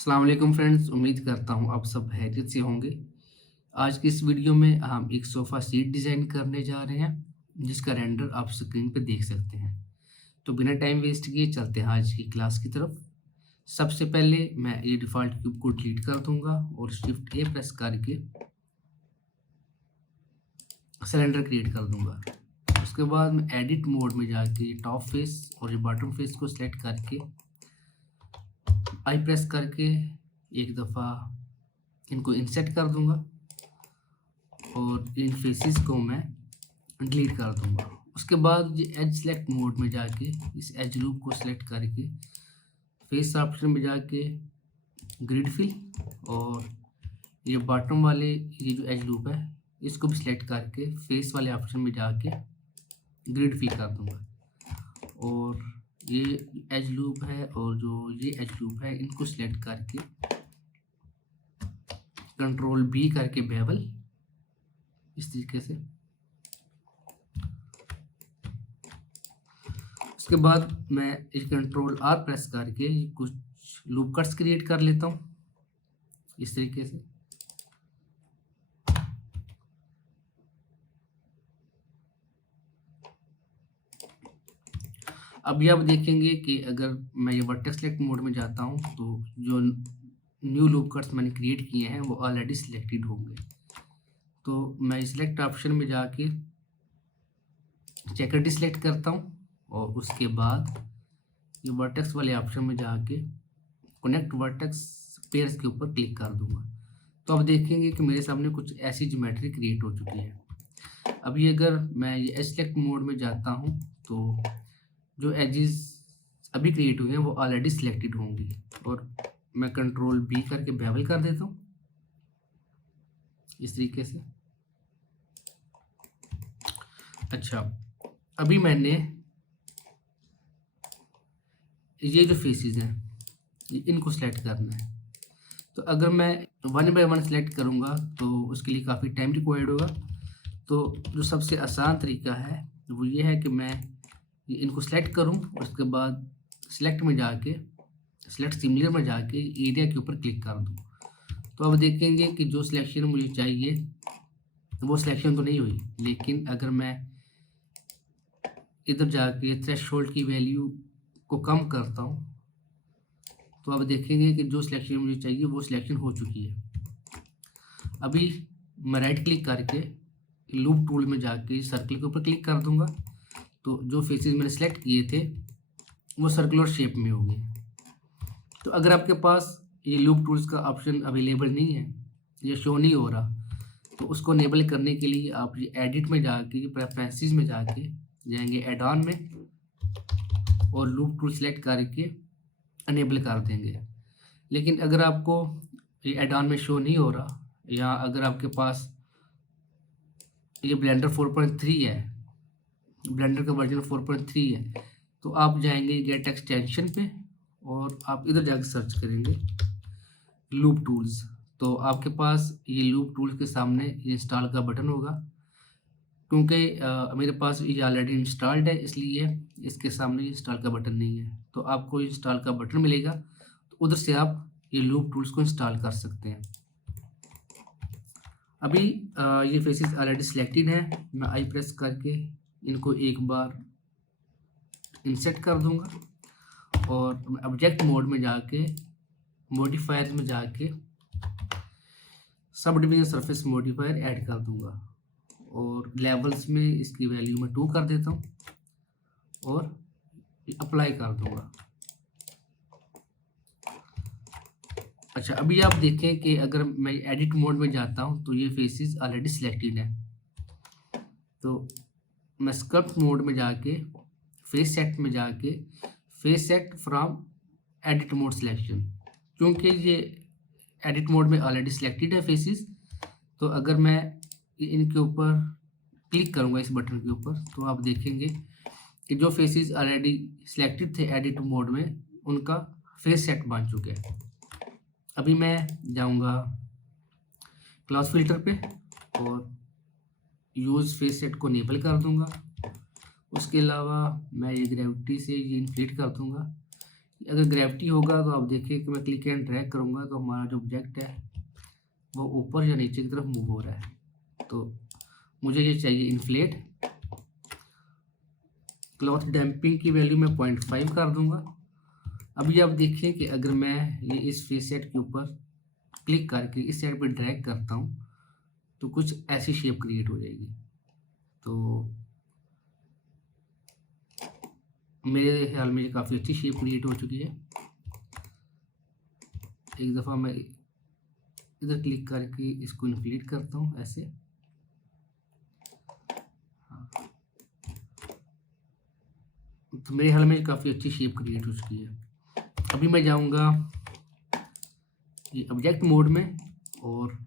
अस्सलाम वालेकुम फ्रेंड्स, उम्मीद करता हूँ आप सब खैरियत से होंगे। आज की इस वीडियो में हम एक सोफ़ा सीट डिज़ाइन करने जा रहे हैं, जिसका रेंडर आप स्क्रीन पे देख सकते हैं। तो बिना टाइम वेस्ट किए चलते हैं आज की क्लास की तरफ। सबसे पहले मैं ये डिफ़ॉल्ट क्यूब को डिलीट कर दूँगा और शिफ्ट ए प्रेस करके सिलेंडर क्रिएट कर दूँगा। उसके बाद मैं एडिट मोड में जाके टॉप फेस और ये बॉटम फेस को सिलेक्ट करके आई प्रेस करके एक दफ़ा इनको इंसर्ट कर दूँगा और इन फेसेस को मैं डिलीट कर दूँगा। उसके बाद ये एज सेलेक्ट मोड में जाके इस एज लूप को सेलेक्ट करके फेस ऑप्शन में जाके ग्रिड फिल और ये बॉटम वाले ये जो एज लूप है इसको भी सिलेक्ट करके फेस वाले ऑप्शन में जाके ग्रिड फिल कर दूँगा। और ये एज लूप है और जो ये एज लूप है इनको सिलेक्ट करके कंट्रोल बी करके बेवल इस तरीके से। उसके बाद मैं इस कंट्रोल आर प्रेस करके कुछ लूप कट्स क्रिएट कर लेता हूँ इस तरीके से। अभी आप देखेंगे कि अगर मैं ये वर्टेक्स सेलेक्ट मोड में जाता हूँ तो जो न्यू लूप कट्स मैंने क्रिएट किए हैं वो ऑलरेडी सिलेक्टेड होंगे। तो मैं सिलेक्ट ऑप्शन में जाके चेकर डिसलेक्ट करता हूँ और उसके बाद ये वर्टेक्स वाले ऑप्शन में जाके कनेक्ट वर्टेक्स पेयर्स के ऊपर क्लिक कर दूंगा। तो अब देखेंगे कि मेरे सामने कुछ ऐसी ज्योमेट्री क्रिएट हो चुकी है। अभी अगर मैं ये एज सेलेक्ट मोड में जाता हूँ तो जो एजेस अभी क्रिएट हुए हैं वो ऑलरेडी सिलेक्टेड होंगी और मैं कंट्रोल बी करके बेवल कर देता हूँ इस तरीके से। अच्छा, अभी मैंने ये जो फेसेस हैं इनको सेलेक्ट करना है। तो अगर मैं वन बाय वन सेलेक्ट करूँगा तो उसके लिए काफ़ी टाइम रिक्वायर्ड होगा। तो जो सबसे आसान तरीका है वो ये है कि मैं इनको सेलेक्ट करूँ और उसके बाद सेलेक्ट में जाके सेलेक्ट सिमिलर में जाके एरिया के ऊपर क्लिक कर दूँ। तो अब देखेंगे कि जो सिलेक्शन मुझे चाहिए वो सिलेक्शन तो नहीं हुई, लेकिन अगर मैं इधर जाके थ्रेशोल्ड की वैल्यू को कम करता हूँ तो अब देखेंगे कि जो सिलेक्शन मुझे चाहिए वो सिलेक्शन हो चुकी है। अभी मैं राइट क्लिक करके लूप टूल में जाके सर्कल के ऊपर क्लिक कर दूंगा तो जो फेसेस मैंने सेलेक्ट किए थे वो सर्कुलर शेप में होंगे। तो अगर आपके पास ये लूप टूल्स का ऑप्शन अवेलेबल नहीं है, ये शो नहीं हो रहा, तो उसको इनेबल करने के लिए आप ये एडिट में जाके प्रेफरेंसेस में जाके जाएंगे एड ऑन में और लूप टूल सेलेक्ट करके अनेबल कर देंगे। लेकिन अगर आपको ये एड ऑन में शो नहीं हो रहा या अगर आपके पास ये ब्लेंडर 4.3 है, ब्लेंडर का वर्जन 4.3 है, तो आप जाएंगे गेट एक्सटेंशन पे और आप इधर जाकर सर्च करेंगे लूप टूल्स। तो आपके पास ये लूप टूल्स के सामने ये इंस्टॉल का बटन होगा। क्योंकि मेरे पास ये ऑलरेडी इंस्टॉल्ड है इसलिए इसके सामने इंस्टॉल का बटन नहीं है। तो आपको इंस्टॉल का बटन मिलेगा तो उधर से आप ये लूप टूल्स को इंस्टॉल कर सकते हैं। अभी ये फेसेस ऑलरेडी सिलेक्टेड है, मैं आई प्रेस करके इनको एक बार इंसर्ट कर दूंगा और ऑब्जेक्ट मोड में जाके मॉडिफायर में जाके sub division surface modifier add कर दूंगा और लेवल्स में इसकी वैल्यू मैं 2 कर देता हूँ और अप्लाई कर दूंगा। अच्छा, अभी आप देखें कि अगर मैं एडिट मोड में जाता हूँ तो ये फेसेस ऑलरेडी सिलेक्टेड है। तो मैं स्कल्प्ट मोड में जाके फेस सेट में जाके face set from edit mode selection, क्योंकि ये एडिट मोड में ऑलरेडी सिलेक्टेड है फेसेस, तो अगर मैं इनके ऊपर क्लिक करूँगा इस बटन के ऊपर तो आप देखेंगे कि जो फेसेस ऑलरेडी सिलेक्टेड थे एडिट मोड में उनका फेस सेट बन चुके हैं। अभी मैं जाऊँगा क्लास फिल्टर पे और यूज़ फेस सेट को इनेबल कर दूँगा। उसके अलावा मैं ये ग्रेविटी से ये इन्फ्लेट कर दूँगा अगर ग्रेविटी होगा तो आप देखिए कि मैं क्लिक एंड ड्रैग करूँगा तो हमारा जो ऑब्जेक्ट है वो ऊपर या नीचे की तरफ मूव हो रहा है। तो मुझे ये चाहिए इन्फ्लेट। क्लॉथ डैम्पिंग की वैल्यू मैं 0.5 कर दूंगा। अभी आप देखिए कि अगर मैं ये इस फेस सेट के ऊपर क्लिक करके इस साइड पे ड्रैग करता हूँ तो कुछ ऐसी शेप क्रिएट हो जाएगी। तो मेरे ख्याल में ये काफ़ी अच्छी शेप क्रिएट हो चुकी है। एक दफ़ा मैं इधर क्लिक करके इसको इन्फ्लेट करता हूँ ऐसे। हाँ, तो मेरे ख्याल में काफ़ी अच्छी शेप क्रिएट हो चुकी है। अभी मैं जाऊँगा ये ऑब्जेक्ट मोड में और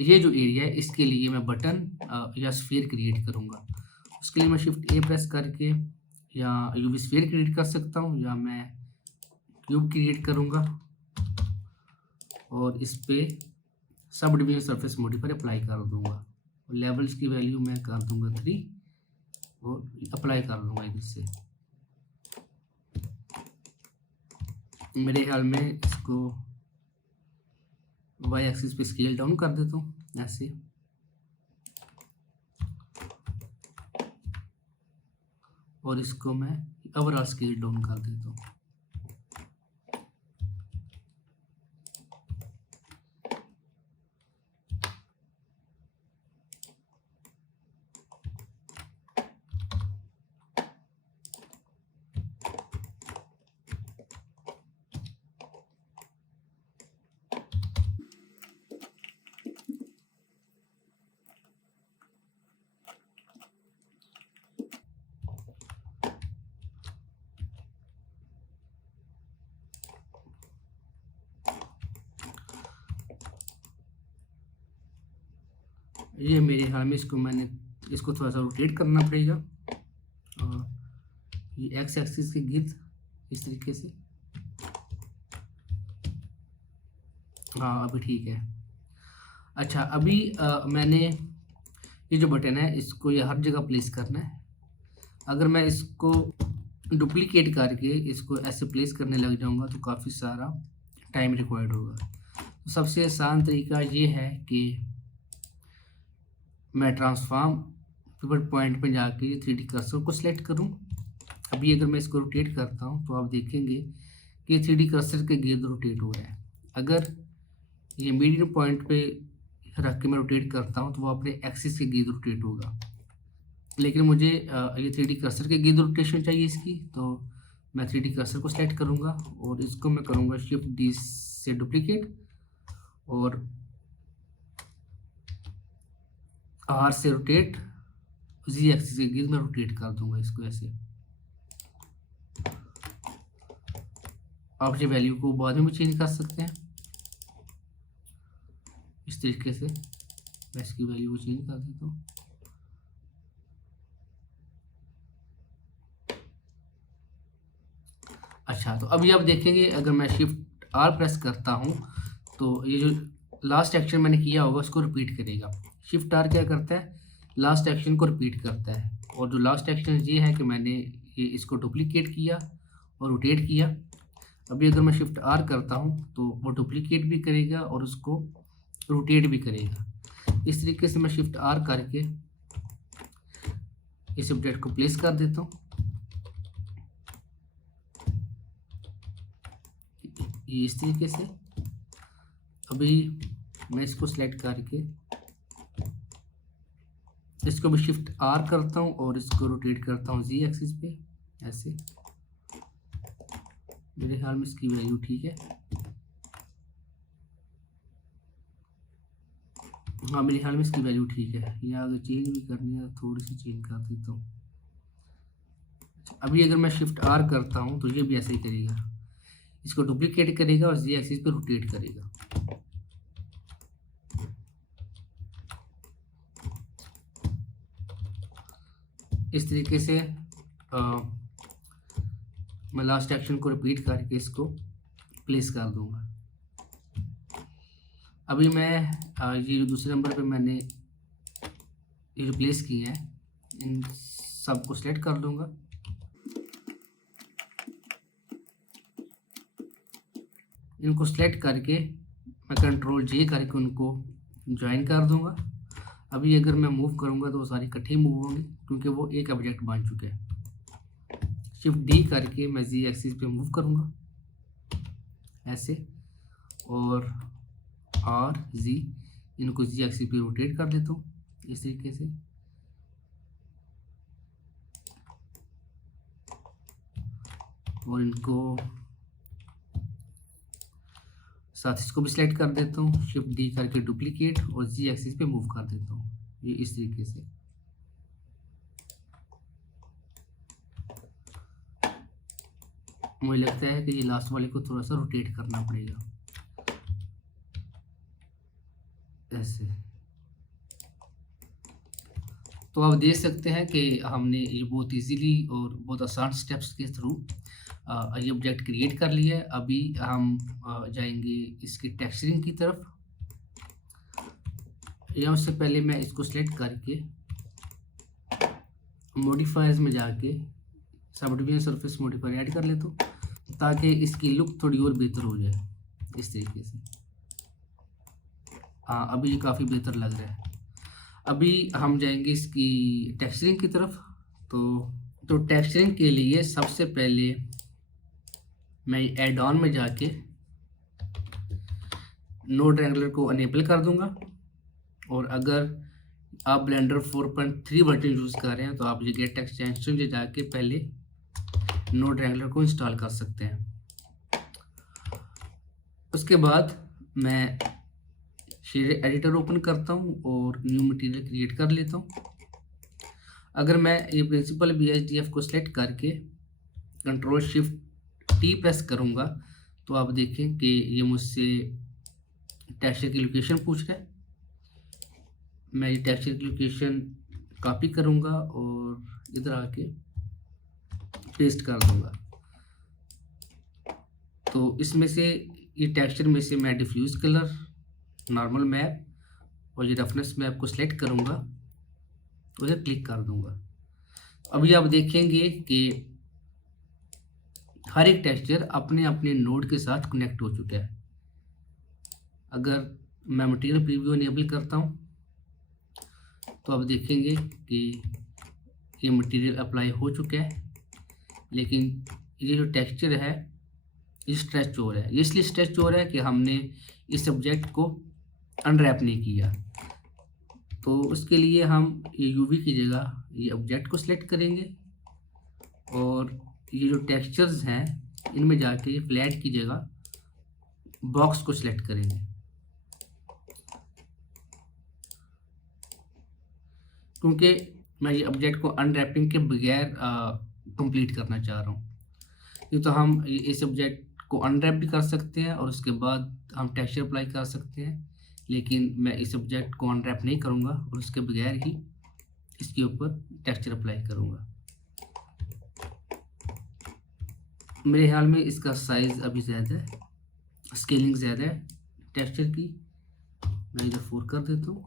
ये जो एरिया है इसके लिए मैं बटन या स्फीयर क्रिएट करूँगा। उसके लिए मैं शिफ्ट ए प्रेस करके या यूवी स्फीयर क्रिएट कर सकता हूँ या मैं क्यूब क्रिएट करूँगा और इस पे sub division surface modifier apply कर दूँगा। लेवल्स की वैल्यू मैं कर दूँगा 3 और अप्लाई कर दूँगा इधर से। मेरे ख्याल में इसको वाई एक्सिस पे स्केल डाउन कर देता हूँ ऐसे। और इसको मैं ओवरऑल स्केल डाउन कर देता हूँ। ये मेरे ख्याल में इसको थोड़ा सा रोटेट करना पड़ेगा और ये एक्स एक्सिस के गिर्द इस तरीके से। हाँ अभी ठीक है। अच्छा अभी मैंने ये जो बटन है इसको ये हर जगह प्लेस करना है। अगर मैं इसको डुप्लीकेट करके इसको ऐसे प्लेस करने लग जाऊंगा तो काफ़ी सारा टाइम रिक्वायर्ड होगा। तो सबसे आसान तरीका ये है कि मैं ट्रांसफॉर्म पिवट पॉइंट पे जाके 3D कर्सर को सिलेक्ट करूं। अभी अगर मैं इसको रोटेट करता हूं तो आप देखेंगे कि 3D कर्सर के गिर्द रोटेट हो रहा है। अगर ये मीडियम पॉइंट पे रख के मैं रोटेट करता हूं तो वो अपने एक्सिस के गिर्द रोटेट होगा। लेकिन मुझे ये 3D कर्सर के गिर्द रोटेशन चाहिए इसकी, तो मैं 3D कर्सर को सिलेक्ट करूँगा और इसको मैं करूँगा शिफ्ट डी से डुप्लीकेट और आर से रोटेट, जी एक्सिस के गिर्द मैं रोटेट कर दूंगा इसको ऐसे। आप ये वैल्यू को बाद में भी चेंज कर सकते हैं इस तरीके से। मैं इसकी वैल्यू को चेंज कर देता हूँ। अच्छा तो अभी आप देखेंगे अगर मैं शिफ्ट आर प्रेस करता हूँ तो ये जो लास्ट एक्शन मैंने किया होगा उसको रिपीट करेगा। शिफ्ट आर क्या करता है, लास्ट एक्शन को रिपीट करता है। और जो लास्ट एक्शन ये है कि मैंने ये इसको डुप्लीकेट किया और रोटेट किया। अभी अगर मैं शिफ्ट आर करता हूँ तो वो डुप्लीकेट भी करेगा और उसको रोटेट भी करेगा। इस तरीके से मैं शिफ्ट आर करके इस ऑब्जेक्ट को प्लेस कर देता हूँ। ये इस तरीके से। अभी मैं इसको सेलेक्ट करके इसको भी शिफ्ट आर करता हूँ और इसको रोटेट करता हूँ जी एक्सिस पे ऐसे। मेरे ख्याल में इसकी वैल्यू ठीक है। हाँ मेरे ख्याल में इसकी वैल्यू ठीक है। ये अगर चेंज भी करनी है थोड़ी सी चेंज कर देता हूँ। अभी अगर मैं शिफ्ट आर करता हूँ तो ये भी ऐसे ही करेगा, इसको डुप्लीकेट करेगा और जी एक्सिस पे रोटेट करेगा। इस तरीके से मैं लास्ट एक्शन को रिपीट करके इसको प्लेस कर दूंगा। अभी मैं ये दूसरे नंबर पे मैंने ये रिप्लेस किए हैं इन सब को सिलेक्ट कर लूँगा। इनको सेलेक्ट करके मैं कंट्रोल जे करके उनको ज्वाइन कर दूंगा। अभी अगर मैं मूव करूंगा तो वो सारी इकट्ठी मूव होंगी क्योंकि वो एक ऑब्जेक्ट बन चुके हैं। शिफ्ट डी करके मैं जी एक्सिस पे मूव करूंगा ऐसे, और आर जी इनको जी एक्सिस पे रोटेट कर देता हूँ इस तरीके से। और इनको साथ इसको भी सिलेक्ट कर देता हूँ, शिफ्ट डी करके डुप्लीकेट और जी एक्सिस पे मूव कर देता हूँ ये इस तरीके से। मुझे लगता है कि ये लास्ट वाले को थोड़ा सा रोटेट करना पड़ेगा ऐसे। तो आप देख सकते हैं कि हमने ये बहुत इजीली और बहुत आसान स्टेप्स के थ्रू ये ऑब्जेक्ट क्रिएट कर लिया है। अभी हम जाएंगे इसकी टेक्सचरिंग की तरफ। या उससे पहले मैं इसको सिलेक्ट करके मॉडिफायर्स में जाके सबडिवीजन सरफेस मॉडिफायर ऐड कर लेता हूँ ताकि इसकी लुक थोड़ी और बेहतर हो जाए इस तरीके से। हाँ, अभी ये काफ़ी बेहतर लग रहा है। अभी हम जाएंगे इसकी टेक्सचरिंग की तरफ। तो टेक्सचरिंग के लिए सबसे पहले मैं एड ऑन में जाके नोड रेंगुलर को अनेबल कर दूंगा। और अगर आप ब्लेंडर 4.3 वर्जन यूज़ कर रहे हैं तो आप ये गेट एक्सटेंशन से जाके पहले नोड रेंगुलर को इंस्टॉल कर सकते हैं। उसके बाद मैं शेयर एडिटर ओपन करता हूँ और न्यू मटेरियल क्रिएट कर लेता हूँ। अगर मैं ये प्रिंसिपल BSDF को सिलेक्ट करके कंट्रोल शिफ्ट टी प्रेस करूँगा तो आप देखें कि ये मुझसे टेक्सचर की लोकेशन पूछ रहा है। मैं ये टेक्सचर की लोकेशन कॉपी करूँगा और इधर आके पेस्ट कर दूँगा। तो इसमें से ये टेक्सचर में से मैं डिफ्यूज़ कलर, नॉर्मल मैप और ये रफनेस मैप को सिलेक्ट करूँगा, उसे क्लिक कर दूँगा। अभी आप देखेंगे कि हर एक टेक्सचर अपने अपने नोड के साथ कनेक्ट हो चुका है। अगर मैं मटेरियल प्रीव्यू इनेबल करता हूँ तो आप देखेंगे कि ये मटेरियल अप्लाई हो चुका है, लेकिन ये जो टेक्सचर है ये स्ट्रेच हो रहा है। इसलिए स्ट्रेच हो रहा है कि हमने इस सब्जेक्ट को अनरैप नहीं किया। तो उसके लिए हम ये यूवी की जगह ये ऑब्जेक्ट को सिलेक्ट करेंगे और ये जो टेक्सचर्स हैं इनमें जाके फ्लैट की जगह बॉक्स को सिलेक्ट करेंगे। क्योंकि मैं ये ऑब्जेक्ट को अनरैपिंग के बगैर कंप्लीट करना चाह रहा हूँ। ये तो हम इस ऑब्जेक्ट को अनरैप भी कर सकते हैं और उसके बाद हम टेक्सचर अप्लाई कर सकते हैं, लेकिन मैं इस ऑब्जेक्ट को अनरैप नहीं करूँगा और उसके बगैर ही इसके ऊपर टेक्सचर अप्लाई करूँगा। मेरे ख्याल में इसका साइज़ अभी ज़्यादा है, स्केलिंग ज़्यादा है टेक्सचर की। मैं इधर 4 कर देता हूँ।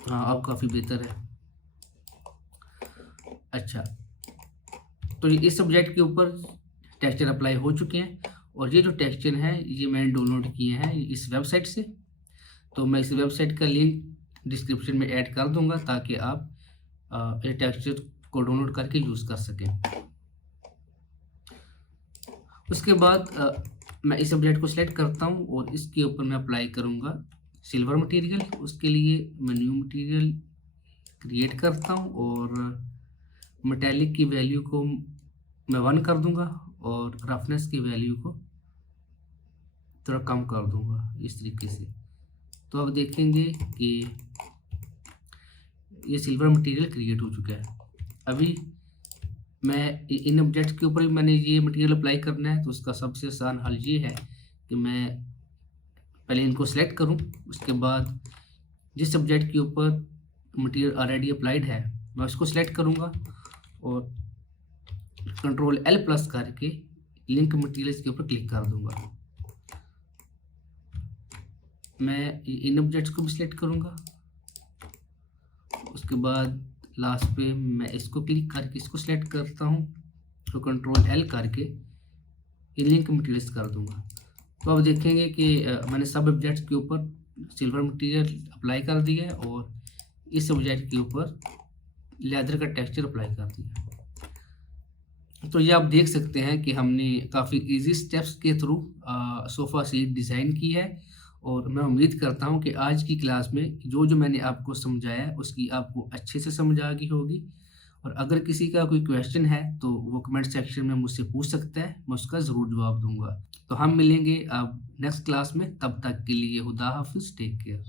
हाँ, अब काफ़ी बेहतर है। अच्छा, तो इस सब्जेक्ट के ऊपर टेक्सचर अप्लाई हो चुके हैं और ये जो टेक्सचर हैं ये मैंने डाउनलोड किए हैं इस वेबसाइट से। तो मैं इस वेबसाइट का लिंक डिस्क्रिप्शन में ऐड कर दूंगा ताकि आप ये टेक्सचर को डाउनलोड करके यूज़ कर सकें। उसके बाद मैं इस सब्जेक्ट को सिलेक्ट करता हूं और इसके ऊपर मैं अप्लाई करूंगा सिल्वर मटेरियल। उसके लिए मैं न्यू मटेरियल क्रिएट करता हूं और मेटेलिक की वैल्यू को मैं 1 कर दूंगा और रफनेस की वैल्यू को थोड़ा कम कर दूंगा इस तरीके से। तो अब देखेंगे कि ये सिल्वर मटेरियल क्रिएट हो चुका है। अभी मैं इन ऑब्जेक्ट्स के ऊपर भी मैंने ये मटेरियल अप्लाई करना है, तो उसका सबसे आसान हल ये है कि मैं पहले इनको सेलेक्ट करूं, उसके बाद जिस सब्जेक्ट के ऊपर मटेरियल ऑलरेडी अप्लाइड है मैं उसको सिलेक्ट करूंगा और कंट्रोल L प्लस करके लिंक मटेरियल्स के ऊपर क्लिक कर दूंगा। मैं इन ऑब्जेक्ट्स को भी सिलेक्ट करूंगा, उसके बाद लास्ट पे मैं इसको क्लिक करके इसको सिलेक्ट करता हूँ, तो कंट्रोल L करके ये लिंक मटेरियल्स कर दूंगा। तो अब देखेंगे कि मैंने सब ऑब्जेक्ट्स के ऊपर सिल्वर मटेरियल अप्लाई कर दिया है और इस ऑब्जेक्ट के ऊपर लेदर का टेक्सचर अप्लाई कर दिया। तो ये आप देख सकते हैं कि हमने काफ़ी इजी स्टेप्स के थ्रू सोफ़ा सीट डिज़ाइन की है और मैं उम्मीद करता हूँ कि आज की क्लास में जो जो मैंने आपको समझाया है उसकी आपको अच्छे से समझ आ गई होगी। और अगर किसी का कोई क्वेश्चन है तो वो कमेंट सेक्शन में मुझसे पूछ सकता है, मैं उसका ज़रूर जवाब दूंगा। तो हम मिलेंगे अब नेक्स्ट क्लास में, तब तक के लिए खुदा हाफिज़, टेक केयर।